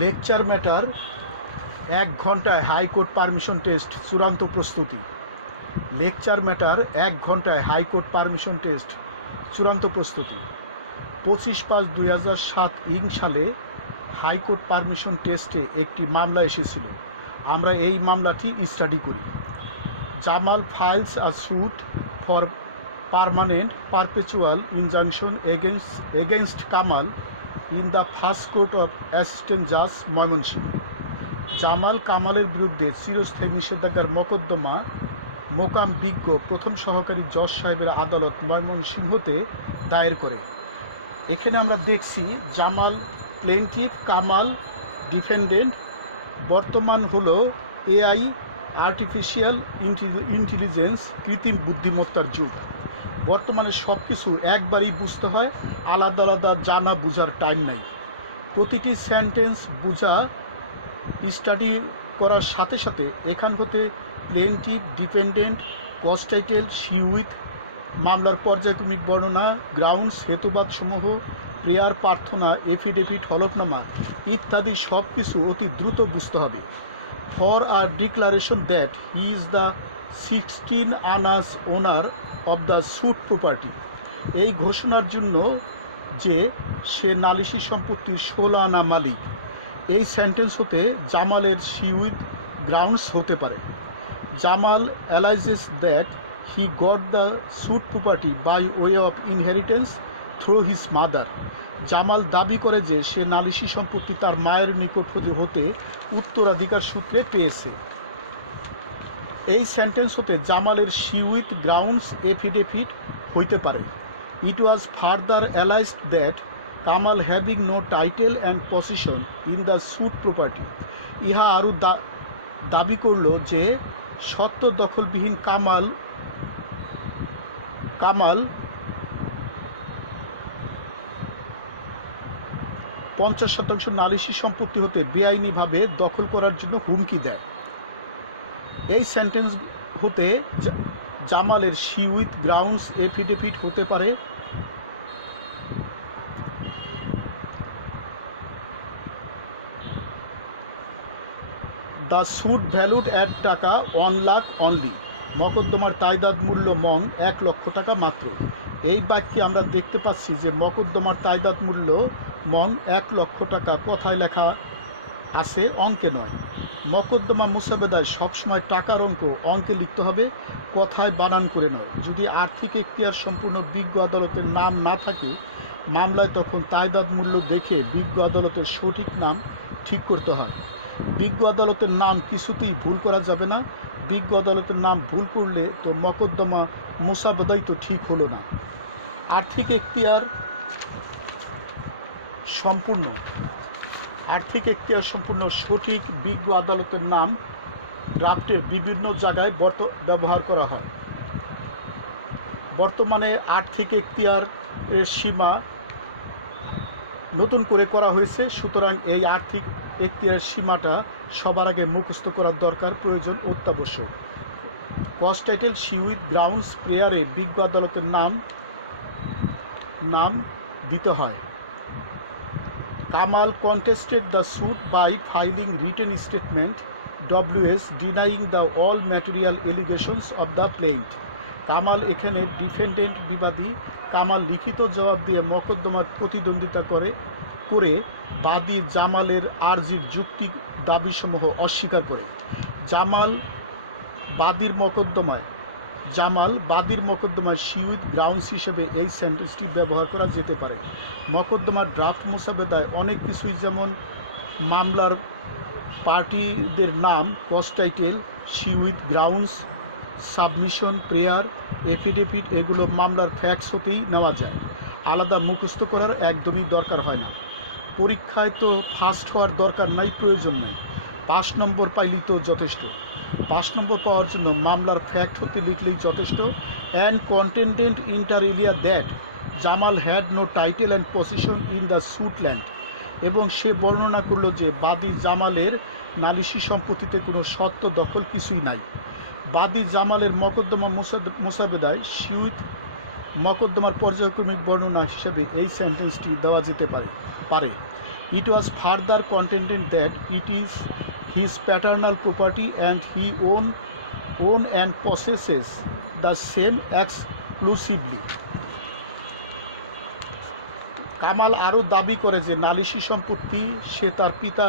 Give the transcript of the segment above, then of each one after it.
Lecture matter, এক ঘন্টায় high court permission test, চূড়ান্ত প্রস্তুতি। লেকচার ম্যাটার, এক ঘন্টায় হাইকোর্ট পারমিশন টেস্ট, চূড়ান্ত প্রস্তুতি। পঁচিশ পাঁচ দুই হাজার সাত ইং সালে হাইকোর্ট পারমিশন টেস্টে একটি মামলা এসেছিল। আমরা এই মামলাটি স্টাডি করি। Jamal files a suit for permanent perpetual injunction against against Kamal in the first court of assistant জাজ ময়মনসিংহ। জামাল কামালের বিরুদ্ধে চিরস্থায়ী নিষেধাজ্ঞার মকদ্দমা, মোকাম বিজ্ঞ প্রথম সহকারী জজ সাহেবের আদালত ময়মনসিংহতে দায়ের করে। এখানে আমরা দেখছি জামাল প্লেন্টিভ কামাল ডিফেন্ডেন্ট, বর্তমান হলো এআই, আর্টিফিশিয়াল ইন্টেলিজেন্স, কৃত্রিম বুদ্ধিমত্তার যুগ। বর্তমানে সব কিছু একবারই বুঝতে হয়, আলাদা আলাদা জানা বুঝার টাইম নাই। প্রতিটি সেন্টেন্স বুঝা স্টাডি করার সাথে সাথে এখান হতে প্লেন্টিভ ডিপেন্ডেন্ট কস্টাইটেল শিউইথ মামলার পর্যায়ক্রমিক বর্ণনা গ্রাউন্ডস হেতুবাদ সমূহ প্রেয়ার প্রার্থনা এফিডেভিট হলফনামা ইত্যাদি সব কিছু অতি দ্রুত বুঝতে হবে। For a declaration that he is the sixteen annas owner the suit property এই ঘোষণার জন্য যে সে নালিশি সম্পত্তির ষোলো আনা মালিক, এই সেন্টেন্স হতে জামালের শিউইথ গ্রাউন্ডস হতে পারে। Jamal alleges that he got the suit property by way of inheritance through his mother Jamal দাবি করে যে সে নালিশি সম্পত্তি তার মায়ের নিকট হতে উত্তরাধিকার সূত্রে পেয়েছে। এই সেন্টেন্স হতে জামালের শি উইথ গ্রাউন্ডস এফিডেভিট হইতে পারে। It was further alleged that Kamal having no title and possession in the suit property ইহা আরও দাবি করল যে সত্য দখলবিহীন কামাল কামাল পঞ্চাশ শতাংশ নালিশি সম্পত্তি হতে বেআইনিভাবে দখল করার জন্য হুমকি দেয়। এই সেন্টেন্স হতে জামালের শিউইথ গ্রাউন্ডস এফিডেভিট হতে পারে। দ্য সুট ভ্যালুড এক টাকা ওয়ান লাখ অনলি মকদ্দমার তাইদাদ মূল্য মং এক লক্ষ টাকা মাত্র। এই বাক্যে আমরা দেখতে পাচ্ছি যে মকদ্দমার তাইদাদ মূল্য মং এক লক্ষ টাকা কথায় লেখা আছে অঙ্কে নয়। মকদ্দমা মুসাবেদায় সবসময় টাকার অঙ্ক অঙ্কে লিখতে হবে, কথায় বানান করে নয়। যদি আর্থিক এখতিয়ার সম্পূর্ণ বিজ্ঞ আদালতের নাম না থাকে, মামলায় তখন তাইদাদ মূল্য দেখে বিজ্ঞ আদালতের সঠিক নাম ঠিক করতে হয়। বিজ্ঞ আদালতের নাম কিছুতেই ভুল করা যাবে না। বিজ্ঞ আদালতের নাম ভুল করলে তো মকদ্দমা মোসাবেদাই তো ঠিক হলো না। আর্থিক এখতিয়ার সম্পূর্ণ আর্থিক এখতিয়ার সম্পূর্ণ সঠিক, বিজ্ঞ আদালতের নাম ড্রাফটের বিভিন্ন জায়গায় বর্ত, ব্যবহার করা হয়। বর্তমানে আর্থিক এখতিয়ার সীমা নতুন করে করা হয়েছে, সুতরাং এই আর্থিক এখতিয়ার সীমাটা সবার আগে মুখস্থ করার দরকার, প্রয়োজন অত্যাবশ্যক। কস্ট টাইটেল শিউইথ গ্রাউন্ডস প্রেয়ারে বিজ্ঞ আদালতের নাম নাম দিতে হয়। Kamal contested the suit by filing written statement WS denying the all material allegations of the plaintiff. Kamal এখানে ডিফেন্ডেন্ট বিবাদী কামাল লিখিত জবাব দিয়ে মকদ্দমার প্রতিদ্বন্দ্বিতা করে করে বাদী জামালের আর্জির যুক্তি দাবিসমূহ অস্বীকার করে জামাল বাদীর মকদ্দমায় জামাল বাদীর মকদ্দমায় শিউইথ গ্রাউন্ডস হিসেবে এই সেন্টেন্সটি ব্যবহার করা যেতে পারে। মকদ্দমার ড্রাফট মোসাবেদায় অনেক কিছুই যেমন মামলার পার্টিদের নাম cause title sheweth grounds, submission, prayer, affidavit এগুলো মামলার ফ্যাক্স হতেই নেওয়া যায়। আলাদা মুখস্থ করার একদমই দরকার হয় না। পরীক্ষায় তো ফার্স্ট হওয়ার দরকার নাই, প্রয়োজন নাই। পাঁচ নম্বর পাইলেই তো যথেষ্ট। পাঁচ নম্বর পাওয়ার জন্য মামলার ফ্যাক্ট হতে লিখলেই যথেষ্ট। And contended inter alia that Jamal had no title and possession in the suit land এবং সে বর্ণনা করল যে বাদী জামালের নালিশি সম্পত্তিতে কোনো সত্য দখল কিছুই নাই। বাদী জামালের মকদ্দমা মোসাবেদায় শিউইথ মকদ্দমার পর্যায়ক্রমিক বর্ণনা হিসেবে এই সেন্টেন্সটি দেওয়া যেতে পারে পারে। It was further contended that it is his paternal property and he own own and possesses the same exclusively Kamal আরও দাবি করে যে নালিশি সম্পত্তি, সে তার পিতা,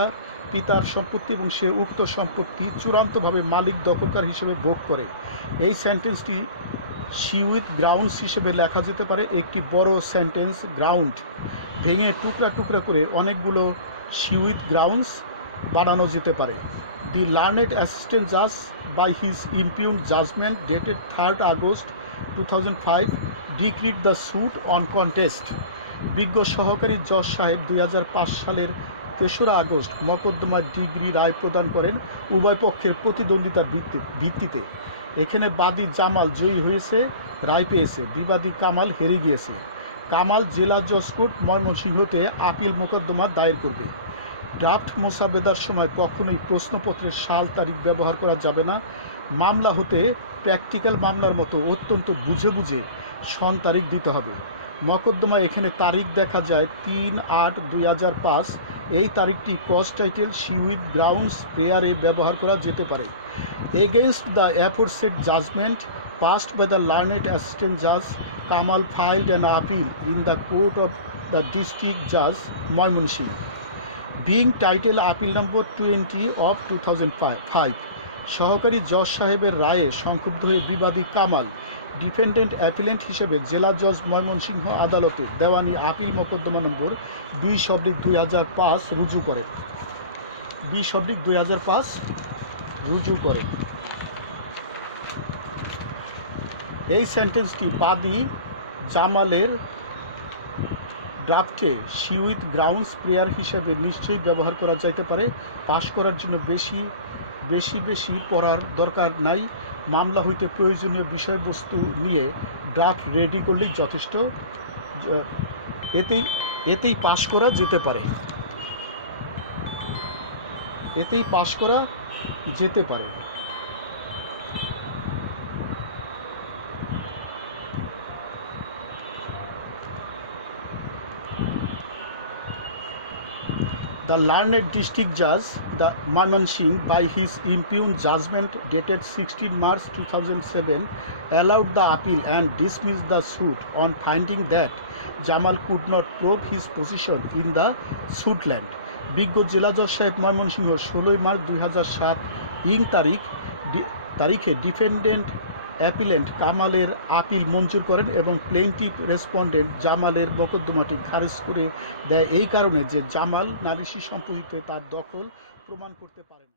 পিতার সম্পত্তি এবং সে উক্ত সম্পত্তি চূড়ান্তভাবে মালিক দখলকার হিসেবে ভোগ করে। এই সেন্টেন্সটি শিউইথ গ্রাউন্ডস হিসেবে লেখা যেতে পারে। একটি বড় সেন্টেন্স গ্রাউন্ড ভেঙে টুকরা টুকরা করে অনেকগুলো শিউইথ গ্রাউন্ডস বানানো যেতে পারে। দি লার্নেড অ্যাসিস্ট্যান্ট জাজ by his impugned judgment dated third August two thousand five decreed the suit on contest বিজ্ঞ সহকারী জজ সাহেব দুই হাজার পাঁচ সালের তেসরা আগস্ট মকদ্দমার ডিগ্রি রায় প্রদান করেন উভয় পক্ষের প্রতিদ্বন্দ্বিতার ভিত্তি- ভিত্তিতে। এখানে বাদী জামাল জয়ী হয়েছে, রায় পেয়েছে। বিবাদী কামাল হেরে গিয়েছে। কামাল জেলা জজ কোর্ট ময়মনসিংহতে আপিল মোকদ্দমা দায়ের করবে। ড্রাফট মোসাবেদার সময় কখনোই প্রশ্নপত্রের সাল তারিখ ব্যবহার করা যাবে না। মামলা হতে প্র্যাকটিক্যাল মামলার মতো অত্যন্ত বুঝে বুঝে সন তারিখ দিতে হবে। মকদ্দমা এখানে তারিখ দেখা যায় তিন আট দুই হাজার পাঁচ। এই তারিখটি কস টাইটেল শিউইথ গ্রাউন্ডস প্রেয়ারে ব্যবহার করা যেতে পারে। Against the aforesaid judgment passed by the learned assistant judge Kamal filed an appeal in the court of the district judge Moymunshi. Being titled appeal number 20 of 2005 সহকারী জজ সাহেবের রায়ে সংক্ষুব্ধ হয়ে বিবাদী কামাল ডিফেন্ডেন্ট অ্যাপিলেন্ট হিসেবে জেলা জজ ময়মনসিংহ আদালতে দেওয়ানি আপিল মোকদ্দমা নম্বর দুই শব্দিক দুই হাজার পাঁচ রুজু করে। দুই শব্দিক দুই হাজার পাঁচ রুজু করে। এই সেন্টেন্সটি বাদী জামালের ড্রাফটে শিউইথ গ্রাউন্ড স্প্রেয়ার হিসেবে নিশ্চয়ই ব্যবহার করা যাইতে পারে। পাশ করার জন্য বেশি বেশি বেশি পড়ার দরকার নাই। মামলা হইতে প্রয়োজনীয় বিষয়বস্তু নিয়ে ড্রাফট রেডি করলেই যথেষ্ট। এতেই এতেই পাশ করা যেতে পারে। এতেই পাশ করা যেতে পারে। দ্য লার্নেড ডিস্ট্রিক্ট জাজ the Mymensingh by his impugned judgment dated sixteen March two thousand seven allowed the appeal and dismiss the suit on finding that Jamal could not prove his possession in the suit land বিজ্ঞ জেলা জজ সাহেব ময়মনসিংহ ষোলোই March দুই হাজার সাত ইং তারিখ তারিখে ডিফেন্ডেন্ট অ্যাপিলেন্ট কামালের আপিল মঞ্জুর করেন এবং প্লেন্টিভ রেসপন্ডেন্ট জামালের মকদ্দমাটি খারিজ করে দেয় এই কারণে যে জামাল নালিশি সম্পর্কিত তার দখল প্রমাণ করতে পারে না